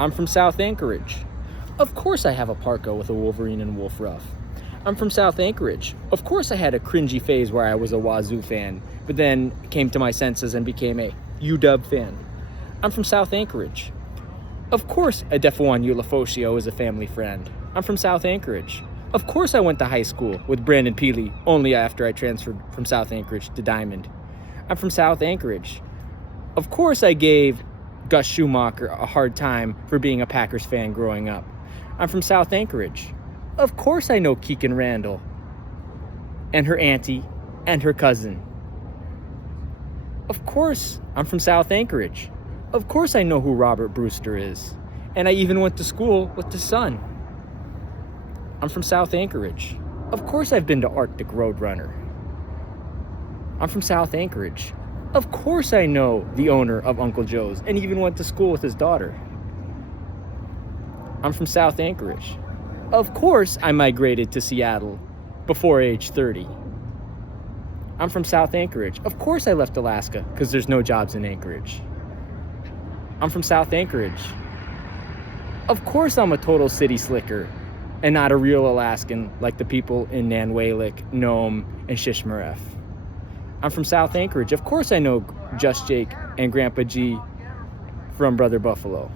I'm from South Anchorage. Of course I have a parka with a Wolverine and Wolf Ruff. I'm from South Anchorage. Of course I had a cringy phase where I was a Wazoo fan, but then came to my senses and became a UW fan. I'm from South Anchorage. Of course Adefuan Ulafosio is a family friend. I'm from South Anchorage. Of course I went to high school with Brandon Peely only after I transferred from South Anchorage to Diamond. I'm from South Anchorage. Of course I gave Gus Schumacher a hard time for being a Packers fan growing up. I'm from South Anchorage. Of course I know Keegan Randall and her auntie and her cousin. Of course I'm from South Anchorage. Of course I know who Robert Brewster is. And I even went to school with his son. I'm from South Anchorage. Of course I've been to Arctic Roadrunner. I'm from South Anchorage. Of course I know the owner of Uncle Joe's and even went to school with his daughter. I'm from South Anchorage. Of course I migrated to Seattle before age 30. I'm from South Anchorage. Of course I left Alaska because there's no jobs in Anchorage. I'm from South Anchorage. Of course I'm a total city slicker and not a real Alaskan like the people in Nanwalik, Nome, and Shishmaref. I'm from South Anchorage. Of course I know Just Jake and Grandpa G from Brother Buffalo.